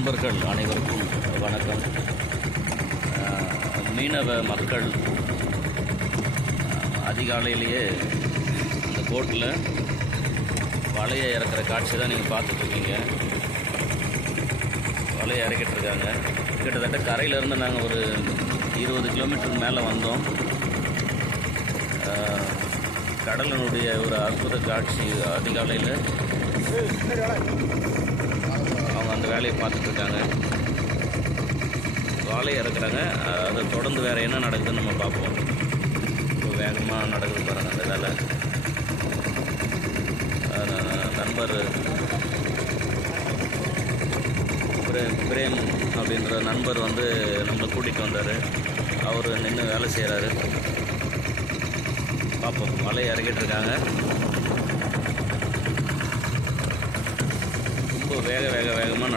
நண்பர்கள் அனைவருக்கும் வணக்கம். மீனவ மக்கள் அதிகாலையிலேயே இந்த போட்டில் வலையை இறக்குற காட்சி தான் நீங்கள் பார்த்துட்ருக்கீங்க. வலையை இறக்கிட்டுருக்காங்க. கிட்டத்தட்ட கரையிலேருந்து நாங்கள் ஒரு 20 கிலோமீட்டருக்கு மேலே வந்தோம். கடலினுடைய ஒரு அற்புத காட்சி. அதிகாலையில் அவங்க அந்த வேலையை பார்த்துட்ருக்காங்க. வாழையை இறக்குறாங்க. அதை தொடர்ந்து வேறு என்ன நடக்குதுன்னு நம்ம பார்ப்போம். இப்போ வேகமாக நடக்குது பாருங்கள் அந்த வேலை. நண்பர் பிரேம் அப்படின்ற நண்பர் வந்து நம்மளை கூட்டிகிட்டு வந்தார். அவர் நின்று வேலை செய்கிறாரு. பார்ப்போம். வலையை இறக்கிட்டு இருக்காங்க. ரொம்ப வேகமாக